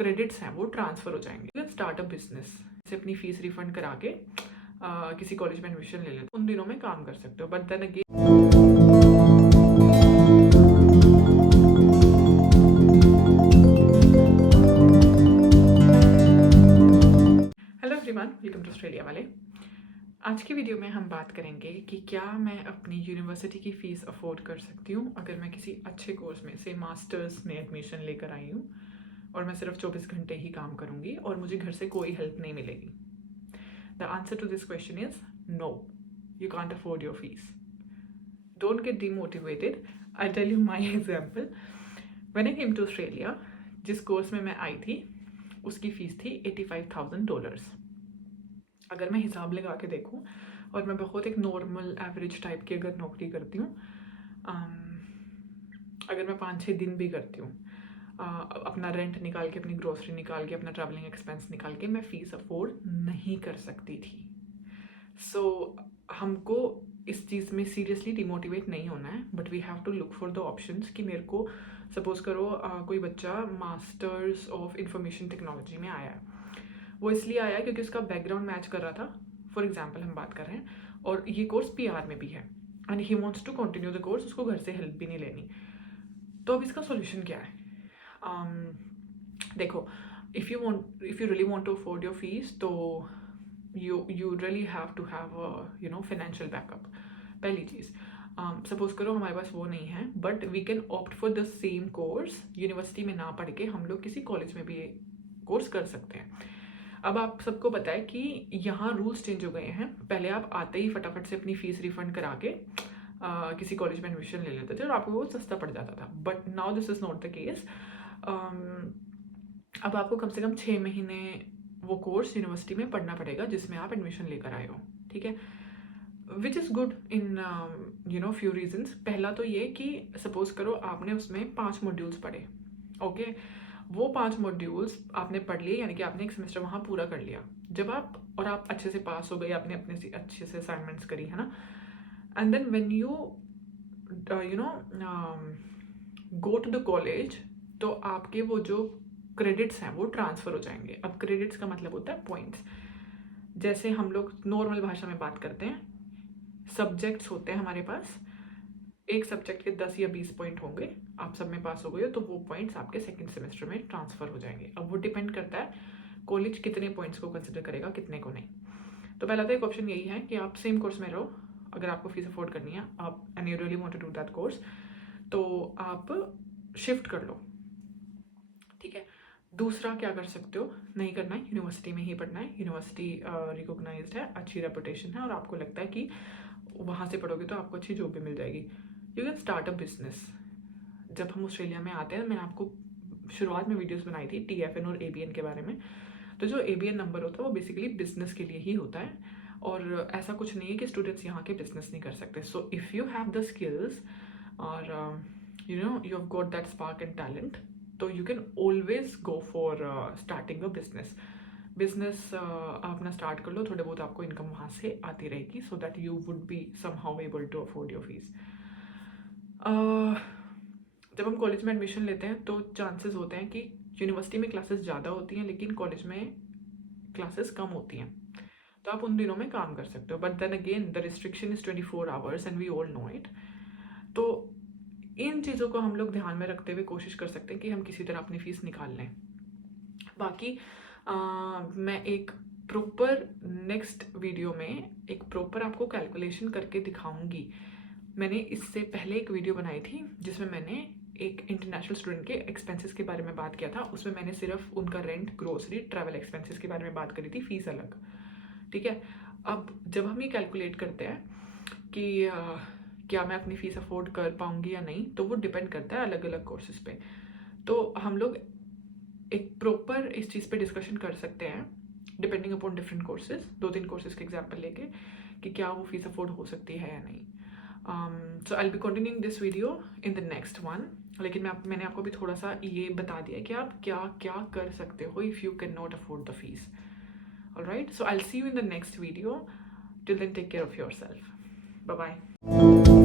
Credits हैं वो transfer हो जाएंगे। स्टार्ट अ बिजनेस से अपनी फ़ीस रिफ़ंड करा के किसी कॉलेज में एडमिशन ले लेते, उन दिनों में काम कर सकते हो। But then again hello everyone, welcome to Australia वाले। आज की वीडियो में हम बात करेंगे कि क्या मैं अपनी यूनिवर्सिटी की फ़ीस अफोर्ड कर सकती हूँ अगर मैं किसी अच्छे कोर्स में से मास्टर्स में एडमिशन लेकर आई हूँ और मैं सिर्फ 24 घंटे ही काम करूँगी और मुझे घर से कोई हेल्प नहीं मिलेगी। The answer to this question is no, you can't afford your fees. Don't get demotivated, I tell you my example. When I came to Australia, जिस कोर्स में मैं आई थी उसकी फ़ीस थी $85,000। अगर मैं हिसाब लगा के देखूं और मैं बहुत एक नॉर्मल एवरेज टाइप की अगर नौकरी करती हूँ, अगर मैं 5-6 दिन भी करती हूँ, अपना रेंट निकाल के, अपनी ग्रोसरी निकाल के, अपना ट्रैवलिंग एक्सपेंस निकाल के, मैं फ़ीस अफोर्ड नहीं कर सकती थी। सो हमको इस चीज़ में सीरियसली डिमोटिवेट नहीं होना है, but we have to look for the options कि मेरे को सपोज करो कोई बच्चा मास्टर्स ऑफ इंफॉर्मेशन टेक्नोलॉजी में आया है। वो इसलिए आया क्योंकि उसका बैकग्राउंड मैच कर रहा था, फॉर एग्जाम्पल हम बात कर रहे हैं, और ये कोर्स PR में भी है and he wants to continue the course, उसको घर से हेल्प भी नहीं लेनी। तो अब इसका सॉल्यूशन क्या है? देखो, if you really want to afford your fees, तो you really have to have a financial backup। पहली चीज़, सपोज करो हमारे पास वो नहीं है, but we can opt for the same course. University में ना पढ़ के हम लोग किसी कॉलेज में भी ये कोर्स कर सकते हैं। अब आप सबको पता है कि यहाँ रूल्स चेंज हो गए हैं। पहले आप आते ही फटाफट से अपनी फ़ीस रिफंड करा के किसी कॉलेज में एडमिशन ले लेते थे और आपको वो सस्ता पड़ जाता था, but now this is not the case. अब आपको कम से कम 6 महीने वो कोर्स यूनिवर्सिटी में पढ़ना पड़ेगा जिसमें आप एडमिशन लेकर आए हो, ठीक है, which is good in few regions. पहला तो ये कि सपोज करो आपने उसमें 5 मॉड्यूल्स पढ़े, ओके, वो 5 मॉड्यूल्स आपने पढ़ लिए, यानी कि आपने एक सेमेस्टर वहाँ पूरा कर लिया। जब आप अच्छे से पास हो गए, आपने अपने से अच्छे से असाइनमेंट्स करी, है ना, and then when you go to the college, तो आपके वो जो क्रेडिट्स हैं वो ट्रांसफ़र हो जाएंगे। अब क्रेडिट्स का मतलब होता है पॉइंट्स। जैसे हम लोग नॉर्मल भाषा में बात करते हैं, सब्जेक्ट्स होते हैं हमारे पास, एक सब्जेक्ट के 10 या 20 पॉइंट होंगे, आप सब में पास हो गए हो तो वो पॉइंट्स आपके सेकंड सेमेस्टर में ट्रांसफ़र हो जाएंगे। अब वो डिपेंड करता है कॉलेज कितने पॉइंट्स को कंसिडर करेगा, कितने को नहीं। तो पहला तो एक ऑप्शन यही है कि आप सेम कोर्स में रहो, अगर आपको फीस अफोर्ड करनी है, आप and you really want to do that course, तो आप शिफ्ट कर लो, ठीक है। दूसरा क्या कर सकते हो, नहीं करना है, यूनिवर्सिटी में ही पढ़ना है, यूनिवर्सिटी रिकॉग्नाइज्ड है, अच्छी रेपुटेशन है और आपको लगता है कि वहाँ से पढ़ोगे तो आपको अच्छी जॉब भी मिल जाएगी, you can start a business. जब हम ऑस्ट्रेलिया में आते हैं, मैंने आपको शुरुआत में वीडियोस बनाई थी TFN और ABN के बारे में। तो जो ABN नंबर होता है वो बेसिकली बिजनेस के लिए ही होता है, और ऐसा कुछ नहीं है कि स्टूडेंट्स यहाँ के बिजनेस नहीं कर सकते। So if you have the skills और you have got that spark and talent, तो you can always go for starting a business. आप अपना स्टार्ट कर लो, थोड़े बहुत आपको इनकम वहाँ से आती रहेगी, so that you would be somehow able to afford your fees. जब हम कॉलेज में एडमिशन लेते हैं तो चांसेस होते हैं कि यूनिवर्सिटी में क्लासेस ज़्यादा होती हैं लेकिन कॉलेज में क्लासेस कम होती हैं, तो आप उन दिनों में काम कर सकते हो। But then again the restriction is 24 hours and we all know it. तो इन चीज़ों को हम लोग ध्यान में रखते हुए कोशिश कर सकते हैं कि हम किसी तरह अपनी फ़ीस निकाल लें। बाकी मैं एक प्रॉपर नेक्स्ट वीडियो में एक प्रॉपर आपको कैलकुलेशन करके दिखाऊंगी। मैंने इससे पहले एक वीडियो बनाई थी जिसमें मैंने एक इंटरनेशनल स्टूडेंट के एक्सपेंसेस के बारे में बात किया था। उसमें मैंने सिर्फ उनका रेंट, ग्रोसरी, ट्रैवल एक्सपेंसेस के बारे में बात करी थी, फीस अलग, ठीक है। अब जब हम ये कैलकुलेट करते हैं कि क्या मैं अपनी फ़ीस अफोर्ड कर पाऊँगी या नहीं, तो वो डिपेंड करता है अलग अलग कोर्सेज पे। तो हम लोग एक प्रॉपर इस चीज़ पे डिस्कशन कर सकते हैं depending upon different courses, 2-3 courses के एग्जाम्पल लेके, कि क्या वो फीस अफोर्ड हो सकती है या नहीं। So I will be continuing this video in the next one. लेकिन मैंने आपको भी थोड़ा सा ये बता दिया कि आप क्या क्या कर सकते हो if you can not afford the fees. Alright, so I will see you in the next video. Till then take care of yourself, bye bye.